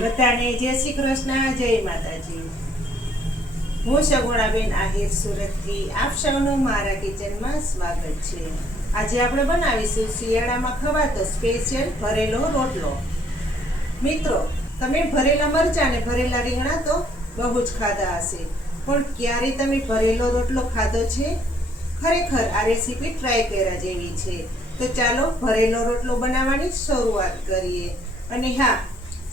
બધાને જય શ્રી કૃષ્ણ, જય માતાજી. હું સગુણાબેન આહિર સુરતથી આપ સૌનું મારા કિચનમાં સ્વાગત છે. આજે આપણે બનાવીશું શિયાળામાં ખવાતો સ્પેશિયલ ભરેલો રોટલો. મિત્રો, તમે ભરેલા મરચાં અને ભરેલા રીંગણા તો બહુ જ ખાધા હશે. પણ ક્યારે તમે ભરેલો રોટલો ખાધો છે? ખરેખર આ રેસીપી ટ્રાય કર્યા જેવી છે. તો ચાલો ભરેલો રોટલો બનાવવાની શરૂઆત કરીએ. અને હા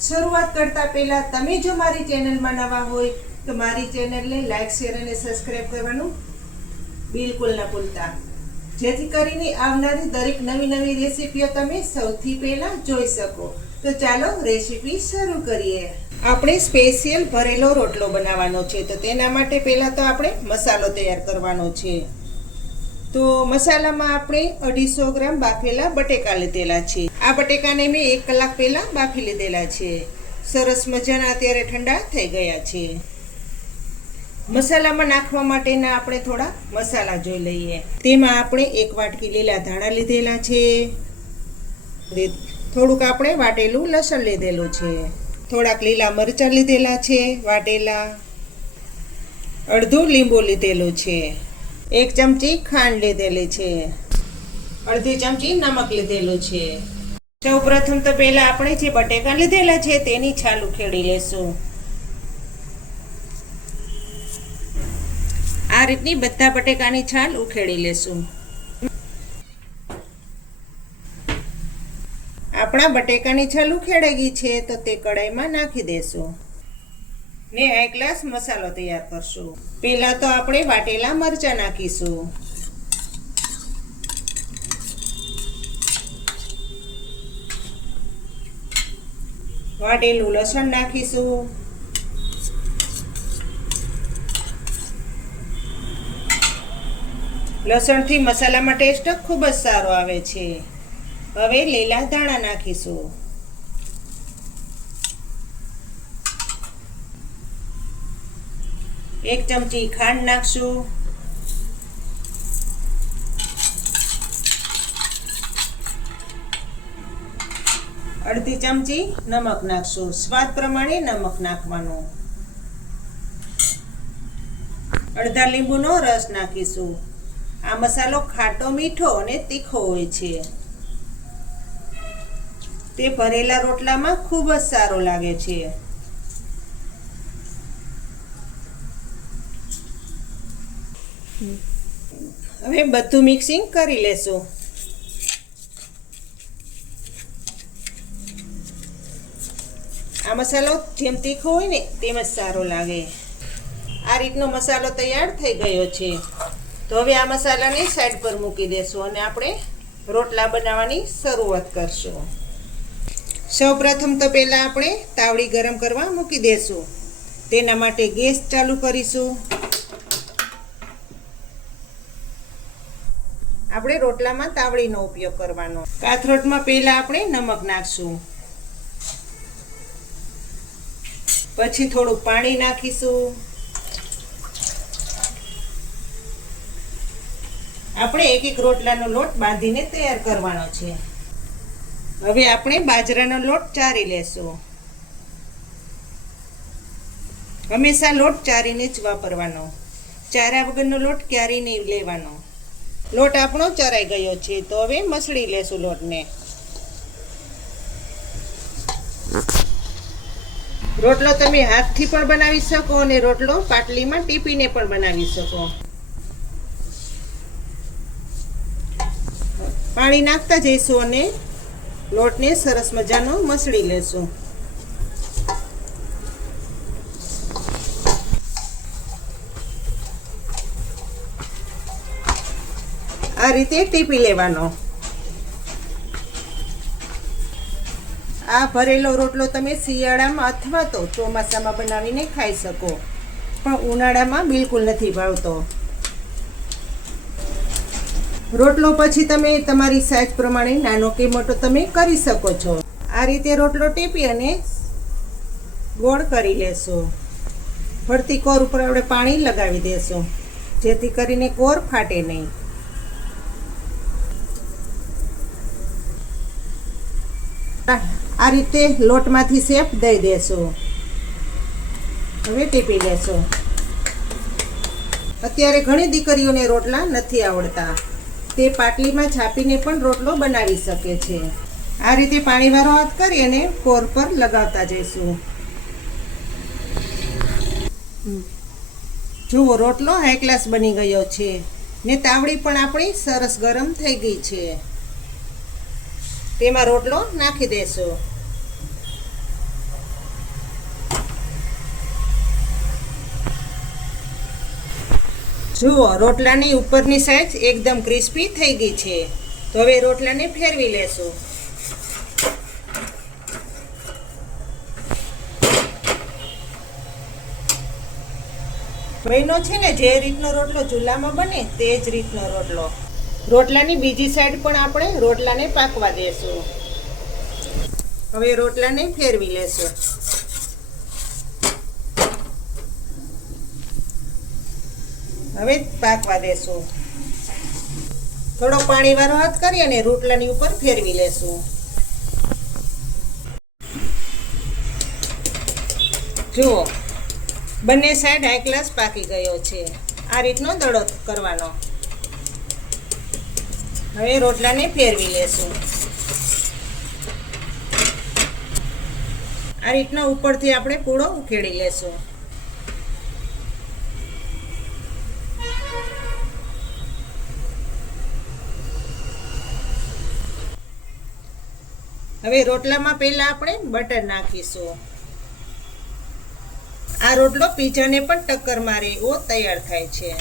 શરૂઆત કરતા પહેલા તમે જો મારી ચેનલમાં નવા હોય, તો મારી ચેનલને લાઈક શેર અને સબસ્ક્રાઇબ કરવાનું બિલકુલ ન ભૂલતા. જેથી કરીને આવનારી દરેક નવી નવી રેસીપીઓ તમે સૌથી પહેલાં જોઈ શકો. તો ચાલો રેસીપી શરૂ કરીએ. આપણે સ્પેશિયલ ભરેલો રોટલો બનાવવાનો છે. તો તેના માટે પહેલાં તો આપણે મસાલો તૈયાર કરવાનો છે. તો મસાલામાં આપણે અઢીસો ગ્રામ બાફેલા બટેકા લીધેલા છે. આ બટેકાને મેં એક કલાક પહેલાં બાફી લીધેલા છે. સરસ મજાના અત્યારે ઠંડા થઈ ગયા છે. મસાલામાં નાખવા માટેના આપણે થોડા મસાલા જોઈ લઈએ. તેમાં આપણે એક વાટકી લીલા ધાણા લીધેલા છે. થોડુંક આપણે વાટેલું લસણ લીધેલું છે. થોડાક લીલા મરચાં લીધેલા છે વાટેલા. અડધો લીંબુ લીધેલું છે. એક ચમચી ખાંડ લીધેલી છે. અડધી ચમચી નમક લીધેલું છે. સૌ પ્રથમ તો પહેલા આપણે જે બટેકા લીધેલા છે તેની છાલ ઉખેડી લેશું. આ રીતની બધા બટેકાની છાલ ઉખેડી લેશું. આપણા બટેકાની છાલ ઉખેડાઈ ગઈ છે તો તે કડાઈમાં નાખી દેશું. ને એક ગ્લાસ મસાલો તૈયાર કરશું. પહેલા તો આપણે વાટેલા મરચાં નાખીશું. વાટેલું લસણ નાખીશું. લસણથી મસાલામાં ટેસ્ટ ખૂબ જ સારો આવે છે. હવે લીલા ધાણા નાખીશું. એક ચમચી ખાંડ નાખશું. અડધી ચમચી નમક નાખશું. સ્વાદ પ્રમાણે નમક નાખવાનું. અડધા લીંબુનો રસ નાખીશું. આ મસાલો ખાટો, મીઠો અને તીખો હોય છે. તે ભરેલા રોટલામાં ખૂબ જ સારો લાગે છે. હવે બધું મિક્સિંગ કરી લેશું. આ મસાલો જેમ તીખો હોય ને તેમ જ સારો લાગે. આ રીતનો મસાલો તૈયાર થઈ ગયો છે. તો હવે આ મસાલાને સાઈડ પર મૂકી દેશું અને આપણે રોટલા બનાવવાની શરૂઆત કરશું. સૌ પ્રથમ તો પહેલાં આપણે તાવડી ગરમ કરવા મૂકી દેશું. તેના માટે ગેસ ચાલુ કરીશું. આપણે રોટલામાં તાવડીનો ઉપયોગ કરવાનો. કાથરોટમાં પહેલાં આપણે નમક નાખશું. પછી થોડું પાણી નાખીશું. આપણે એક એક રોટલાનો લોટ બાંધીને તૈયાર કરવાનો છે. હવે આપણે બાજરાનો લોટ ચારી લેશું. હંમેશા લોટ ચારીને જ વાપરવાનો. ચારા વગરનો લોટ ક્યારેય નહીં લેવાનો. લોટ આપણો ચરાઈ ગયો છે, તો હવે મસળી લેશું લોટને. રોટલો તમે હાથથી પણ બનાવી શકો અને રોટલો પાટલીમાં ટીપીને પણ બનાવી શકો. પાણી નાખતા જઈશું અને લોટને સરસ મજાનો મસળી લેશું. આ રીતે ટીપી લેવાનો. આ ભરેલો રોટલો તમે શિયાળામાં અથવા તો ચોમાસામાં બનાવીને ખાઈ શકો. પણ ઉનાળામાં બિલકુલ નથી ભાવતો. રોટલો પછી તમે તમારી સાઈઝ પ્રમાણે નાનો કે મોટો તમે કરી શકો છો. આ રીતે રોટલો ટીપી અને ગોળ કરી લેશો. ફરતી કોર ઉપર આપણે પાણી લગાવી દેશું. જેથી કરીને કોર ફાટે નહીં. આ રીતે લોટમાંથી શેપ દઈ દેશો. હવે ટીપી લેશો. અત્યારે ઘણી દીકરીઓને રોટલા નથી આવડતા. તે પાટલીમાં છાપીને પણ રોટલો બનાવી શકે છે. આ રીતે પાણીવાળો હાથ કરી અને કોર પર લગાવતા જઈશું. જુઓ, રોટલો હાઈ ક્લાસ બની ગયો છે. ને તાવડી પણ આપણી સરસ ગરમ થઈ ગઈ છે. તેમાં રોટલો નાખી દેશું. જુઓ, રોટલાની ઉપરની સાઈડ એકદમ ક્રિસ્પી થઈ ગઈ છે. તો હવે રોટલાને ફેરવી લેશું. બહેનો છે ને, જે રીતનો રોટલો ચૂલામાં બને, તે જ રીતનો રોટલો. રોટલાની બીજી સાઈડ પણ આપણે રોટલાને પાકવા દેશું. હવે રોટલાને ફેરવી લેશું. હવે પાકવા દેશું. થોડો પાણીવાળો હાથ કરી અને રોટલાની ઉપર ફેરવી લેશું. જુઓ, બંને સાઈડ હાઈ ગ્લાસ પાકી ગયો છે. આ રીતનો દડો કરવાનો. હવે રોટલાને ફેરવી લેશું. આ રીતના ઉપરથી આપણે પૂળો ઉખેડી લેશું. હવે રોટલામાં પહેલા આપણે બટર નાખીશું. આ રોટલો પીઝાને પણ ટક્કર મારે એવો તૈયાર થાય છે.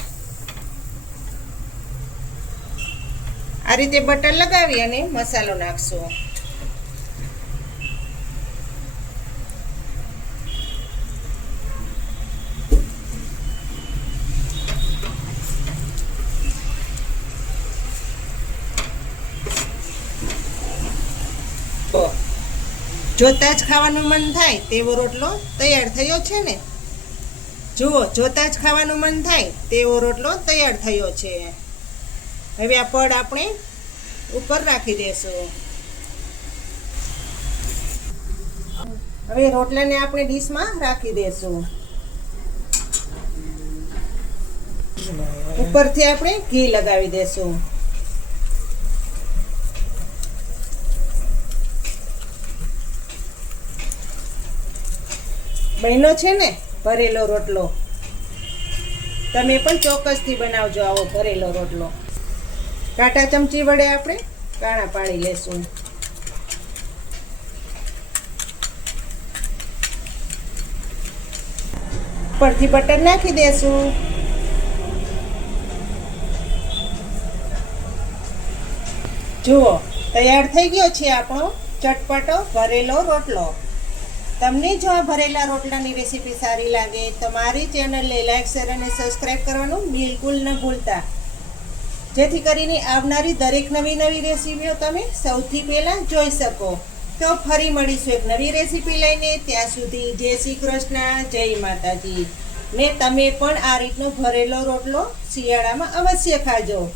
આ રીતે બટર લગાવી અને મસાલો નાખશું. જોતા જ ખાવાનું મન થાય તેવો રોટલો તૈયાર થયો છે ને? જુઓ, જોતા જ ખાવાનું મન થાય તેવો રોટલો તૈયાર થયો છે. હવે આ પડ આપણે ઉપર રાખી દેશું. હવે રોટલાને આપણે ડીશમાં રાખી દેશું. ઉપરથી આપણે ઘી લગાવી દેશું. બહેનો છે ને ભરેલો રોટલો. તમે પણ ચોક્કસથી બનાવજો આવો ભરેલો રોટલો. કાંટા ચમચી વડે આપણે કાણા પાડી લેશું. પરથી બટર નાખી દેશું. જુઓ, તૈયાર થઈ ગયો છે આપણો ચટપટો ભરેલો રોટલો. તમને જો આ ભરેલા રોટલાની રેસીપી સારી લાગે તમારી મારી ચેનલને લાઈક શેર અને સબસ્ક્રાઈબ કરવાનું બિલકુલ ન ભૂલતા. જેથી કરીને આવનારી દરેક નવી નવી રેસીપીઓ તમે સૌથી પહેલાં જોઈ શકો. તો ફરી મળીશું એક નવી રેસીપી લઈને. ત્યાં સુધી જય શ્રી કૃષ્ણ, જય માતાજી. ને તમે પણ આ રીતનો ભરેલો રોટલો શિયાળામાં અવશ્ય ખાજો.